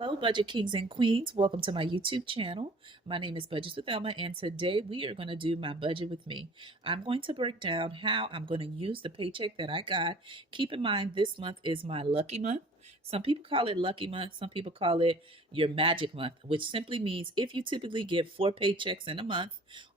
Hello, Budget Kings and Queens. Welcome to my YouTube channel. My name is Budgets with Elma, and today we are going to do my budget with me. I'm going to break down how I'm going to use the paycheck that I got. Keep in mind, this month is my lucky month. Some people call it lucky month. Some people call it your magic month, which simply means if you typically get 4 paychecks in a month,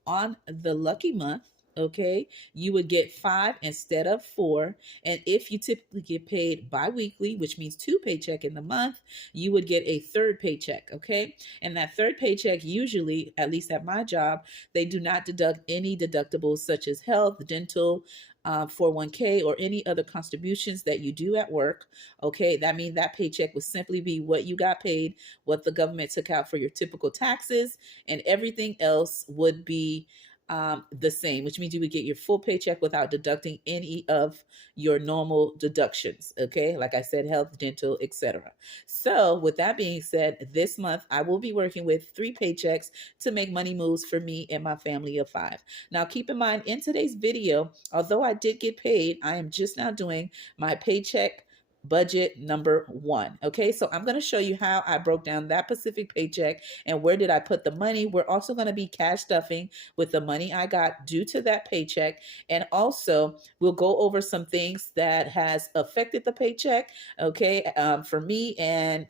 on the lucky month, okay, you would get 5 instead of 4. And if you typically get paid bi-weekly, which means 2 paycheck in the month, you would get a third paycheck, okay? And that third paycheck, usually, at least at my job, they do not deduct any deductibles such as health, dental, 401k, or any other contributions that you do at work, okay? That means that paycheck would simply be what you got paid, what the government took out for your typical taxes, and everything else would be the same, which means you would get your full paycheck without deducting any of your normal deductions, okay? Like I said, health, dental, etc. So with that being said, this month I will be working with 3 paychecks to make money moves for me and my family of 5. Now keep in mind, in today's video, although I did get paid, I am just now doing my paycheck budget number 1. Okay, so I'm going to show you how I broke down that specific paycheck and where did I put the money. We're also going to be cash stuffing with the money I got due to that paycheck, and also we'll go over some things that has affected the paycheck, okay, for me, and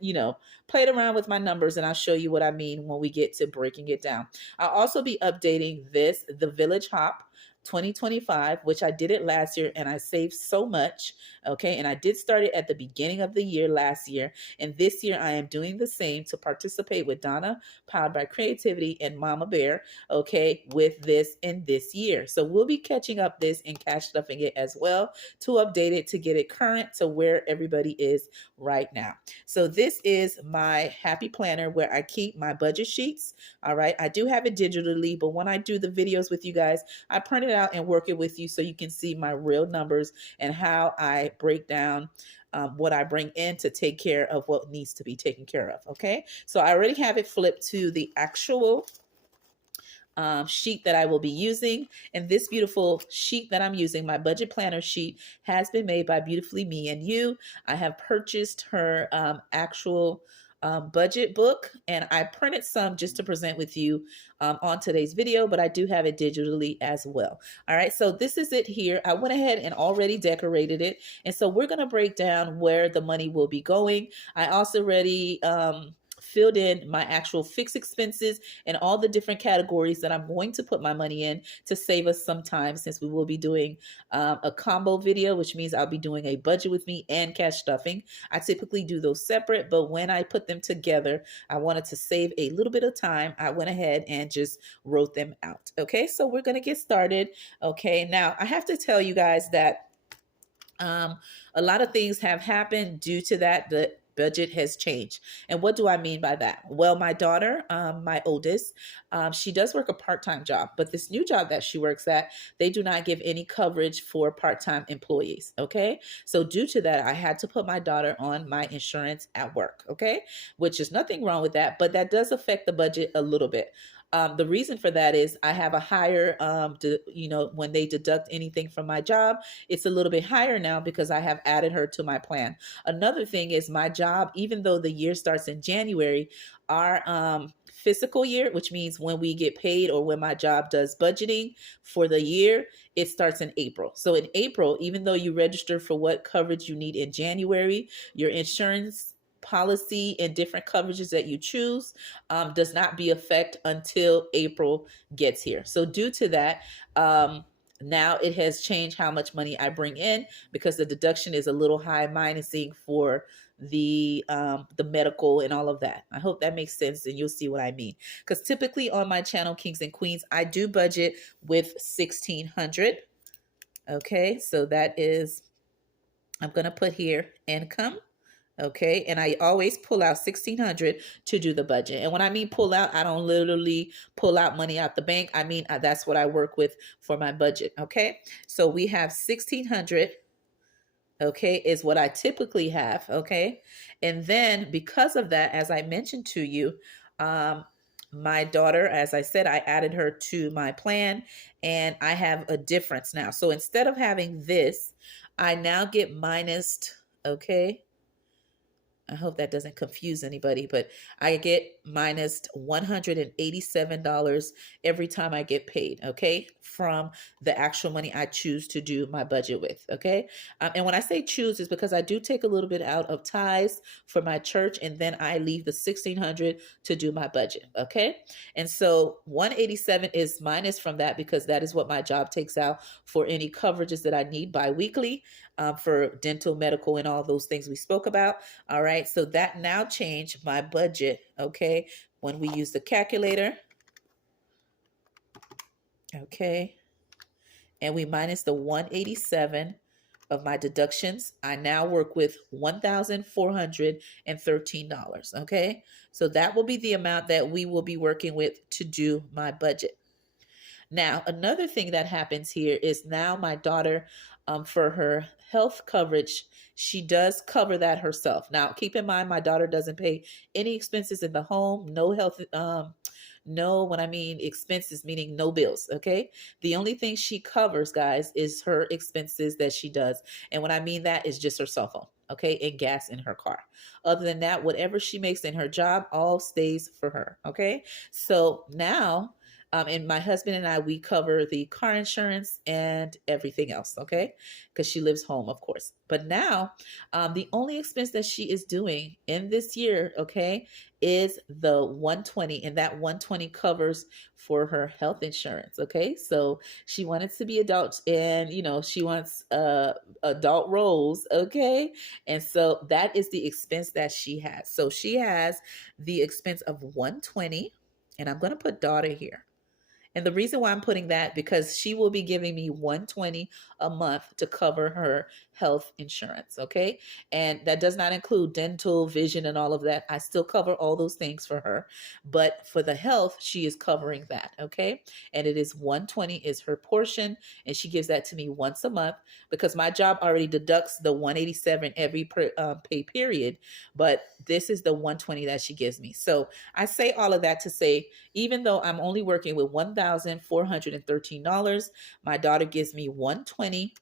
played around with my numbers, and I'll show you what I mean when we get to breaking it down. I'll also be updating the Village Hop 2025, which I did it last year and I saved so much. Okay. And I did start it at the beginning of the year last year. And this year I am doing the same to participate with Donna, Powered by Creativity, and Mama Bear. Okay. With this in this year. So we'll be catching up this and cash stuffing it as well to update it to get it current to where everybody is right now. So this is my happy planner where I keep my budget sheets. All right. I do have it digitally, but when I do the videos with you guys, I print it out and work it with you so you can see my real numbers and how I break down what I bring in to take care of what needs to be taken care of. Okay. So I already have it flipped to the actual sheet that I will be using. And this beautiful sheet that I'm using, my budget planner sheet, has been made by Beautifulmeandyou. I have purchased her actual budget book, and I printed some just to present with you on today's video, but I do have it digitally as well. All right, so this is it here. I went ahead and already decorated it, and so we're going to break down where the money will be going. I also already filled in my actual fixed expenses and all the different categories that I'm going to put my money in to save us some time, since we will be doing a combo video, which means I'll be doing a budget with me and cash stuffing. I typically do those separate, but when I put them together, I wanted to save a little bit of time. I went ahead and just wrote them out. Okay, so we're going to get started. Okay, now I have to tell you guys that a lot of things have happened due to that. The budget has changed. And what do I mean by that? Well, my daughter, my oldest, she does work a part-time job, but this new job that she works at, they do not give any coverage for part-time employees. Okay. So due to that, I had to put my daughter on my insurance at work. Okay. Which is nothing wrong with that, but that does affect the budget a little bit. The reason for that is I have a higher, when they deduct anything from my job, it's a little bit higher now because I have added her to my plan. Another thing is my job, even though the year starts in January, our fiscal year, which means when we get paid or when my job does budgeting for the year, it starts in April. So in April, even though you register for what coverage you need in January, your insurance policy and different coverages that you choose does not be effect until April gets here. So due to that, now it has changed how much money I bring in because the deduction is a little high minusing for the medical and all of that. I hope that makes sense and you'll see what I mean. Because typically on my channel, Kings and Queens, I do budget with 1,600. Okay, so that is, I'm going to put here income. Okay, and I always pull out 1,600 to do the budget. And when I mean pull out, I don't literally pull out money out the bank. I mean, that's what I work with for my budget. Okay, so we have 1,600. Okay, is what I typically have. Okay, and then because of that, as I mentioned to you, my daughter, as I said, I added her to my plan and I have a difference now. So instead of having this, I now get minus, okay, I hope that doesn't confuse anybody, but I get minus $187 every time I get paid, okay, from the actual money I choose to do my budget with, okay? And when I say choose, is because I do take a little bit out of tithes for my church, and then I leave the 1,600 to do my budget, okay? And so 187 is minus from that because that is what my job takes out for any coverages that I need bi-weekly, for dental, medical, and all those things we spoke about. All right, so that now changed my budget, okay, when we use the calculator, okay, and we minus the 187 of my deductions, I now work with $1,413, okay? So that will be the amount that we will be working with to do my budget. Now, another thing that happens here is now my daughter, for her health coverage, she does cover that herself. Now, keep in mind, my daughter doesn't pay any expenses in the home, no health, no, when I mean expenses, meaning no bills, okay? The only thing she covers, guys, is her expenses that she does. And when I mean that is just her cell phone, okay, and gas in her car. Other than that, whatever she makes in her job, all stays for her, okay? So now, and my husband and I, we cover the car insurance and everything else, okay? Because she lives home, of course. But now, the only expense that she is doing in this year, okay, is the 120, and that 120 covers for her health insurance, okay? So she wanted to be adult, and she wants adult roles, okay? And so that is the expense that she has. So she has the expense of 120, and I'm going to put daughter here. And the reason why I'm putting that, because she will be giving me 120 a month to cover her health insurance, okay? And that does not include dental, vision, and all of that. I still cover all those things for her. But for the health, she is covering that, okay? And it is 120 is her portion, and she gives that to me once a month because my job already deducts the 187 every pay period, but this is the 120 that she gives me. So I say all of that to say, even though I'm only working with $1,413, my daughter gives me 120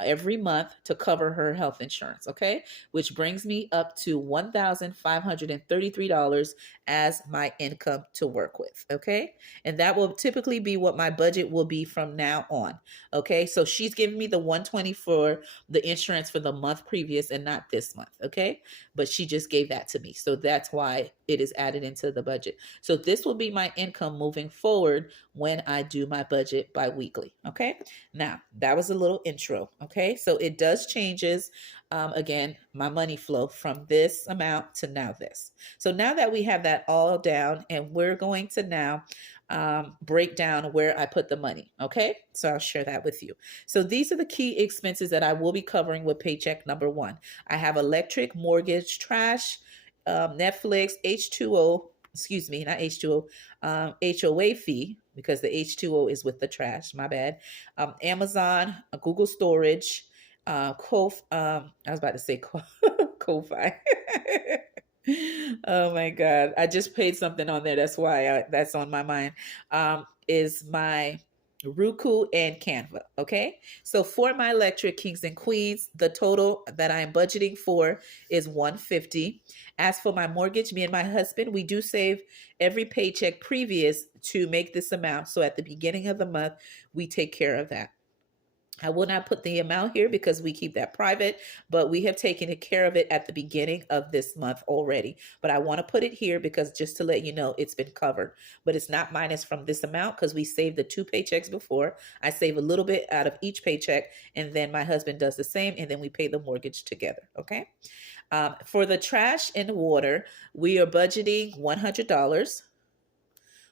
every month to cover her health insurance, okay? Which brings me up to $1,533 as my income to work with, okay? And that will typically be what my budget will be from now on, okay? So she's giving me the 120 for the insurance for the month previous and not this month, okay? But she just gave that to me. So that's why it is added into the budget. So this will be my income moving forward when I do my budget bi-weekly, okay? Now, that was a little intro, okay? So it does changes, again, my money flow from this amount to now this. So now that we have that all down, and we're going to now break down where I put the money, okay? So I'll share that with you. So these are the key expenses that I will be covering with paycheck number one. I have electric, mortgage, trash, Netflix, H2O, excuse me, not H2O, HOA fee, because the H2O is with the trash, my bad. Amazon, Google storage, I was about to say Ko-Fi. Oh my God. I just paid something on there. That's why that's on my mind. Is my Roku and Canva. Okay. So for my electric, kings and queens, the total that I'm budgeting for is 150. As for my mortgage, me and my husband, we do save every paycheck previous to make this amount. So at the beginning of the month, we take care of that. I will not put the amount here because we keep that private, but we have taken care of it at the beginning of this month already. But I want to put it here because just to let you know, it's been covered. But it's not minus from this amount because we saved the 2 paychecks before. I save a little bit out of each paycheck, and then my husband does the same, and then we pay the mortgage together, okay? For the trash and water, we are budgeting $100.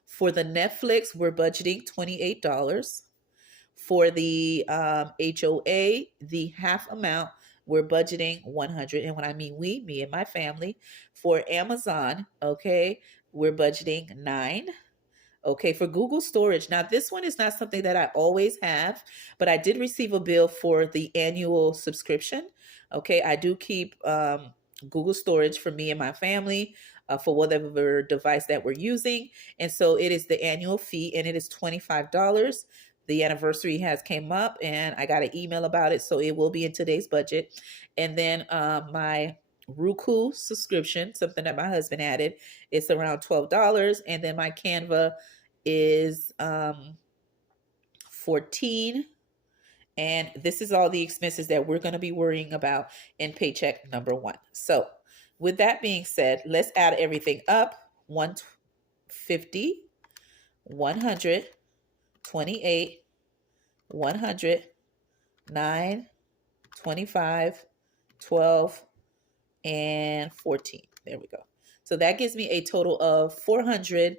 For the Netflix, we're budgeting $28. For the HOA, the half amount, we're budgeting 100. And when I mean we, me and my family. For Amazon, okay, we're budgeting 9. Okay, for Google storage. Now, this one is not something that I always have, but I did receive a bill for the annual subscription. Okay, I do keep Google storage for me and my family for whatever device that we're using. And so it is the annual fee, and it is $25. The anniversary has came up, and I got an email about it, so it will be in today's budget. And then my Roku subscription, something that my husband added. It's around $12. And then my Canva is 14. And this is all the expenses that we're going to be worrying about in paycheck number one. So with that being said, let's add everything up. 150, 100, 28, 100, 9, 25, 12, and 14. There we go. So that gives me a total of $438.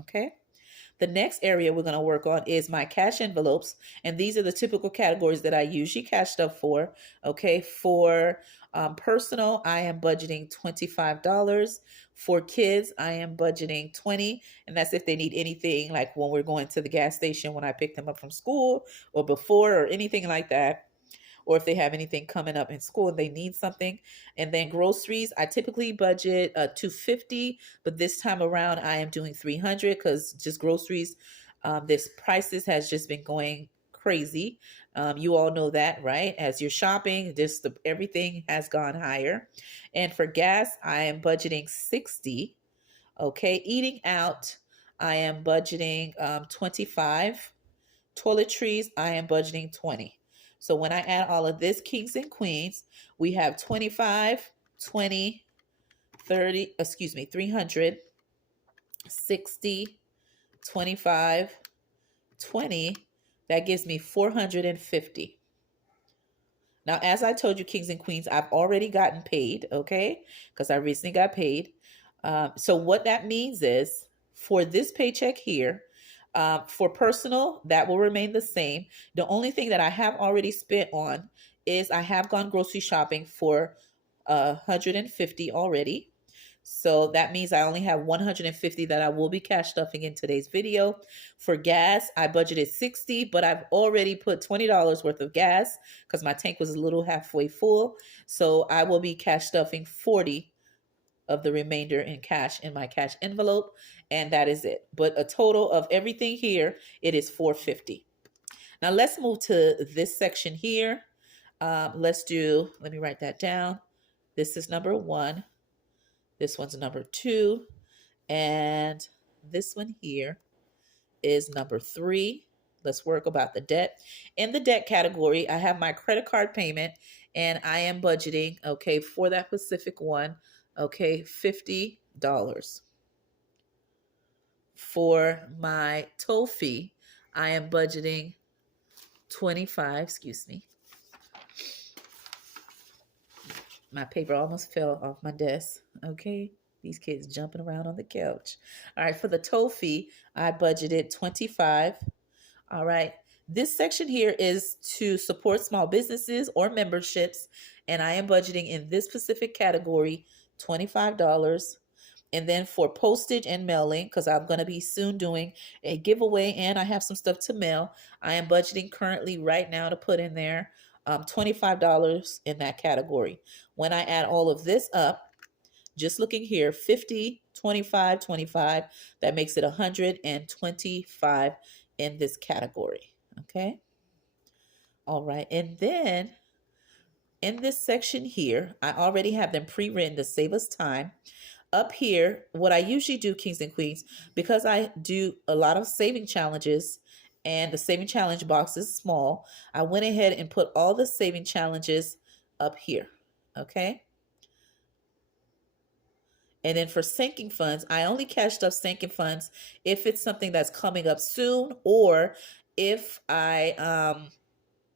Okay. The next area we're going to work on is my cash envelopes. And these are the typical categories that I usually cash stuff for. Okay. For personal, I am budgeting $25. For kids, I am budgeting $20. And that's if they need anything, like when we're going to the gas station, when I pick them up from school or before or anything like that. Or if they have anything coming up in school and they need something. And then groceries, I typically budget $250, but this time around I am doing $300 because just groceries, this prices has just been going crazy. You all know that, right? As you're shopping, everything has gone higher. And for gas, I am budgeting $60. Okay, eating out, I am budgeting $25. Toiletries, I am budgeting $20. So when I add all of this, kings and queens, we have 25, 20, 30, 300, 60, 25, 20. That gives me 450. Now, as I told you, kings and queens, I've already gotten paid, okay? Because I recently got paid. So what that means is for this paycheck here, for personal, that will remain the same. The only thing that I have already spent on is I have gone grocery shopping for $150 already. So that means I only have $150 that I will be cash stuffing in today's video. For gas, I budgeted $60, but I've already put $20 worth of gas because my tank was a little halfway full. So I will be cash stuffing $40 of the remainder in cash in my cash envelope, and that is it. But a total of everything here, it is $450. Now let's move to this section here. Let me write that down. This is number 1. This one's number 2. And this one here is number 3. Let's work about the debt. In the debt category, I have my credit card payment, and I am budgeting, okay, for that specific one, okay, $50. For my toll fee, I am budgeting 25, excuse me. My paper almost fell off my desk, okay? These kids jumping around on the couch. All right, for the toll fee, I budgeted 25. All right, this section here is to support small businesses or memberships, and I am budgeting in this specific category $25. And then for postage and mailing, because I'm going to be soon doing a giveaway and I have some stuff to mail, I am budgeting currently right now to put in there $25 in that category. When I add all of this up, just looking here, 50, 25, 25, that makes it 125 in this category. Okay. All right. And then in this section here, I already have them pre-written to save us time. Up here, what I usually do, kings and queens, because I do a lot of saving challenges and the saving challenge box is small, I went ahead and put all the saving challenges up here. Okay. And then for sinking funds, I only cash stuff sinking funds if it's something that's coming up soon, or if I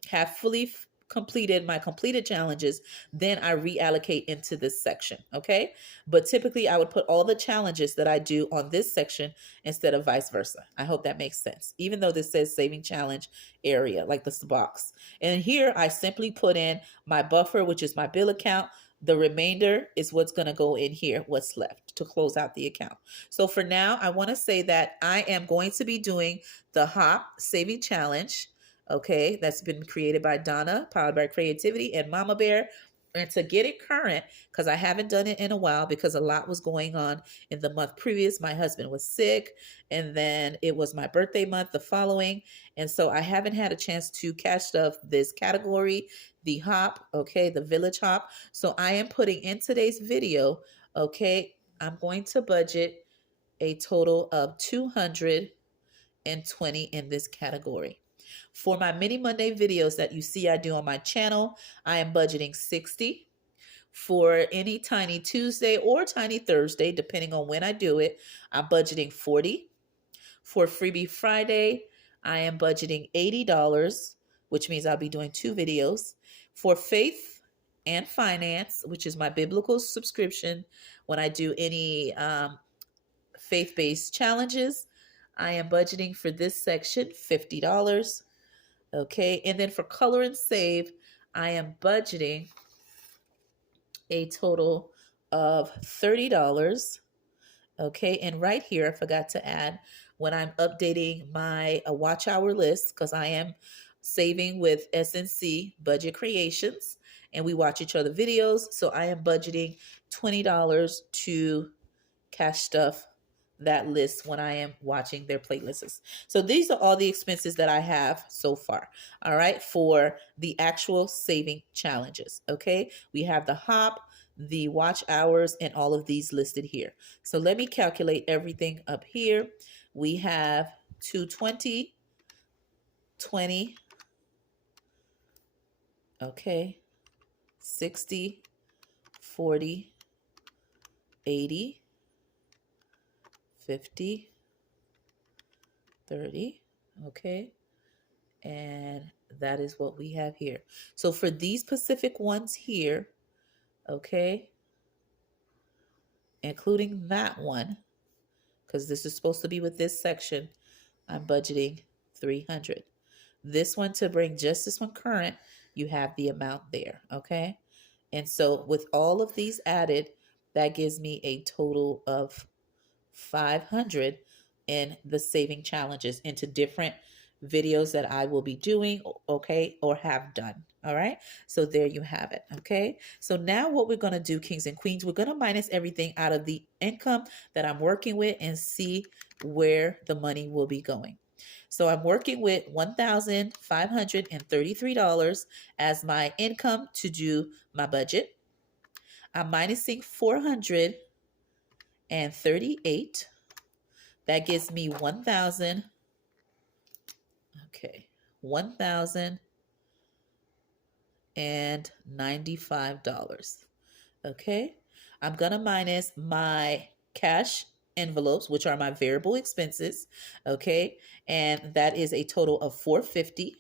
have fully completed my completed challenges, then I reallocate into this section. Okay. But typically I would put all the challenges that I do on this section instead of vice versa. I hope that makes sense. Even though this says saving challenge area, like this box. And here I simply put in my buffer, which is my bill account. The remainder is what's going to go in here, what's left to close out the account. So for now, I want to say that I am going to be doing the HOP Saving Challenge. Okay, that's been created by Donna, powered by creativity, and Mama Bear. And to get it current, because I haven't done it in a while because a lot was going on in the month previous. My husband was sick, and then it was my birthday month the following. And so I haven't had a chance to cash stuff this category, the hop, okay, the village hop. So I am putting in today's video, okay, I'm going to budget a total of 220 in this category. For my mini Monday videos that you see I do on my channel, I am budgeting 60. For any Tiny Tuesday or Tiny Thursday, depending on when I do it, I'm budgeting 40. For Freebie Friday, I am budgeting $80, which means I'll be doing 2 videos. For Faith and Finance, which is my biblical subscription, when I do any faith-based challenges, I am budgeting for this section $50. Okay, and then for Color and Save, I am budgeting a total of $30. Okay, and right here, I forgot to add when I'm updating my watch hour list, because I am saving with SNC Budget Creations, and we watch each other videos. So I am budgeting $20 to cash stuff that list when I am watching their playlists. So these are all the expenses that I have so far. All right, for the actual saving challenges. Okay, we have the hop, the watch hours, and all of these listed here. So let me calculate everything up here. We have 220, 20, okay, 60, 40, 80, 50, 30, okay, and that is what we have here. So for these specific ones here, okay, including that one, because this is supposed to be with this section, I'm budgeting 300. This one, to bring just this one current, you have the amount there, okay? And so with all of these added, that gives me a total of 500 in the saving challenges into different videos that I will be doing, okay, or have done. All right, so there you have it. Okay, so now what we're going to do, kings and queens, we're going to minus everything out of the income that I'm working with and see where the money will be going. So I'm working with $1,533 as my income to do my budget. I'm minusing 438. That gives me 1,000. Okay, $1,095. Okay, I'm gonna minus my cash envelopes, which are my variable expenses. Okay, and that is a total of 450.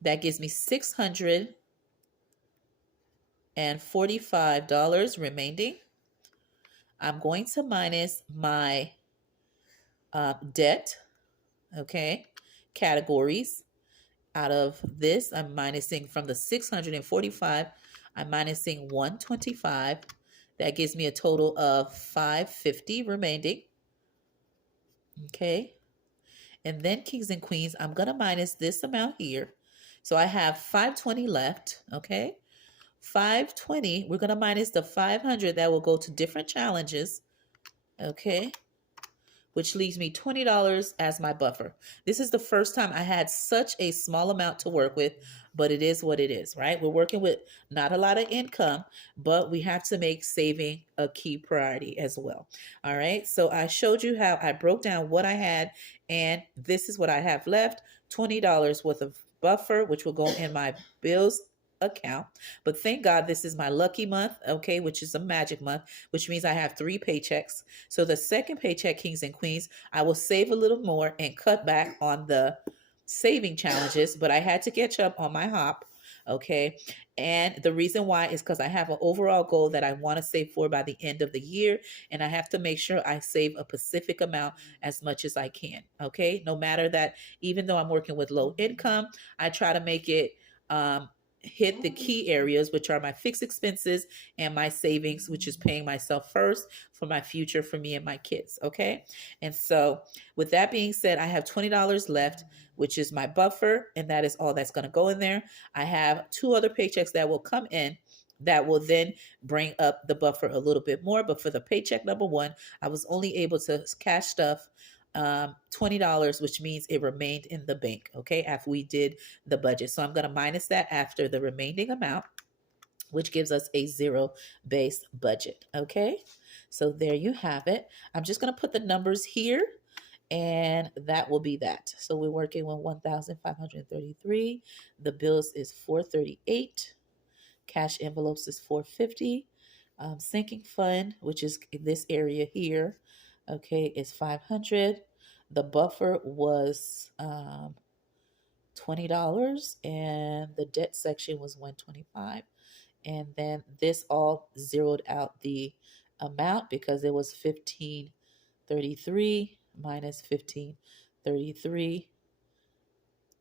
That gives me $645 remaining. I'm going to minus my debt, okay, categories. Out of this, I'm minusing from the 645, I'm minusing 125. That gives me a total of 550 remaining. Okay. And then, kings and queens, I'm going to minus this amount here. So I have 520 left. Okay. 520, we're going to minus the 500 that will go to different challenges. Okay, which leaves me $20 as my buffer. This is the first time I had such a small amount to work with, but it is what it is, right? We're working with not a lot of income, but we have to make saving a key priority as well. All right, so I showed you how I broke down what I had, and this is what I have left, $20 worth of buffer, which will go in my bills account. But thank God this is my lucky month, okay, which is a magic month, which means I have 3 paychecks. So the second paycheck, kings and queens, I will save a little more and cut back on the saving challenges, but I had to catch up on my hop, okay? And the reason why is because I have an overall goal that I want to save for by the end of the year, and I have to make sure I save a specific amount as much as I can, okay? No matter that, even though I'm working with low income, I try to make it hit the key areas, which are my fixed expenses and my savings, which is paying myself first for my future, for me and my kids. Okay. And so with that being said, I have $20 left, which is my buffer. And that is all that's going to go in there. I have 2 other paychecks that will come in that will then bring up the buffer a little bit more. But for the paycheck number one, I was only able to cash stuff $20, which means it remained in the bank, okay, after we did the budget. So I'm going to minus that after the remaining amount, which gives us a zero-based budget, okay? So there you have it. I'm just going to put the numbers here, and that will be that. So we're working with 1,533. The bills is 438. Cash envelopes is 450. Sinking fund, which is this area here, okay, is 500. The buffer was $20, and the debt section was 125. And then this all zeroed out the amount because it was 1533 minus 1533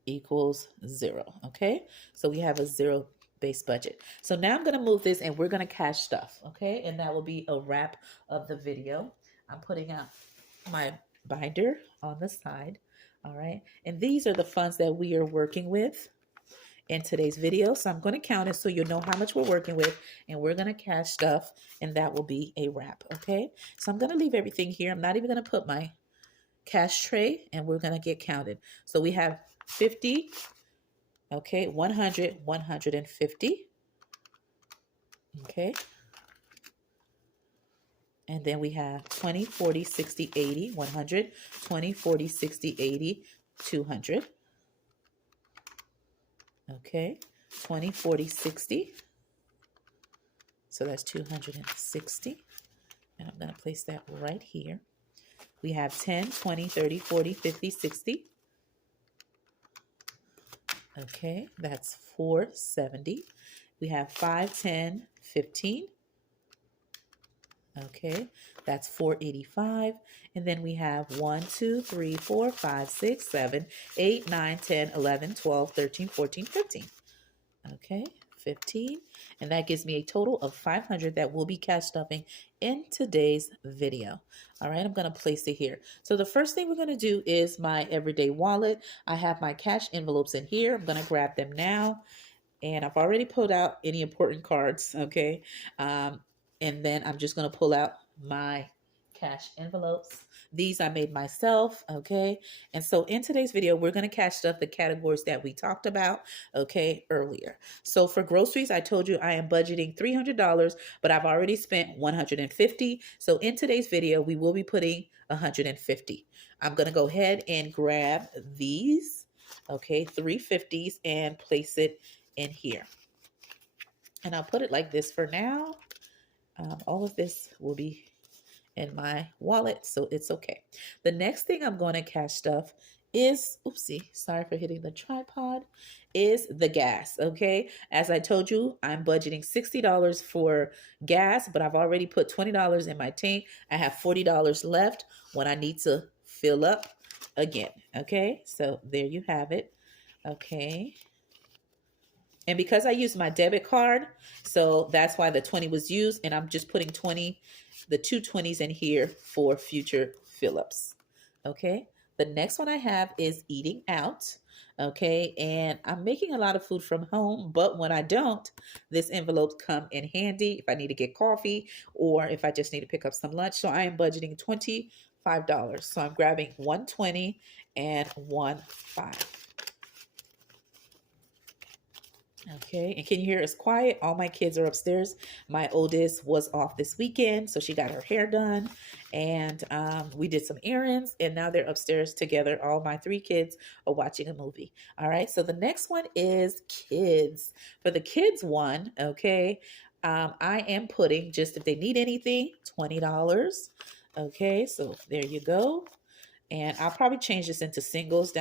equals 0. Okay, so we have a zero base budget. So now I'm going to move this and we're going to cash stuff. Okay, and that will be a wrap of the video. I'm putting out my binder on the side. All right, and these are the funds that we are working with in today's video. So I'm going to count it so you'll know how much we're working with, and we're going to cash stuff, and that will be a wrap. Okay, so I'm going to leave everything here. I'm not even going to put my cash tray, and we're going to get counted. So we have 50, okay, 100, 150, okay, and then we have 20, 40, 60, 80, 100, 20, 40, 60, 80, 200, okay, 20, 40, 60, so that's 260, and I'm going to place that right here. We have 10, 20, 30, 40, 50, 60, okay, that's 470. We have 5, 10, 15. Okay, that's 485. And then we have 1, 2, 3, 4, 5, 6, 7, 8, 9, 10, 11, 12, 13, 14, 15. Okay, 15. And that gives me a total of 500 that will be cash stuffing in today's video. All right, I'm going to place it here. So the first thing we're going to do is my everyday wallet. I have my cash envelopes in here. I'm going to grab them now. And I've already pulled out any important cards, okay? And then I'm just going to pull out my cash envelopes. These I made myself, okay? And so in today's video, we're going to cash stuff the categories that we talked about, okay, earlier. So for groceries, I told you I am budgeting $300, but I've already spent $150. So in today's video, we will be putting $150. I'm going to go ahead and grab these, okay, 350s, and place it in here. And I'll put it like this for now. All of this will be in my wallet, so it's okay. The next thing I'm going to cash stuff is, oopsie, sorry for hitting the tripod, is the gas, okay? As I told you, I'm budgeting $60 for gas, but I've already put $20 in my tank. I have $40 left when I need to fill up again, okay? So there you have it, okay? And because I used my debit card, so that's why the 20 was used. And I'm just putting the two 20s in here for future fill-ups. Okay. The next one I have is eating out. Okay. And I'm making a lot of food from home, but when I don't, this envelope come in handy if I need to get coffee or if I just need to pick up some lunch. So I am budgeting $25. So I'm grabbing 120 and 15. Okay, and can you hear it's quiet? All my kids are upstairs. My oldest was off this weekend, so she got her hair done, and we did some errands, and now they're upstairs together. All my 3 kids are watching a movie. All right, so the next one is kids. For the kids one, okay, I am putting, just if they need anything, $20. Okay, so there you go. And I'll probably change this into singles down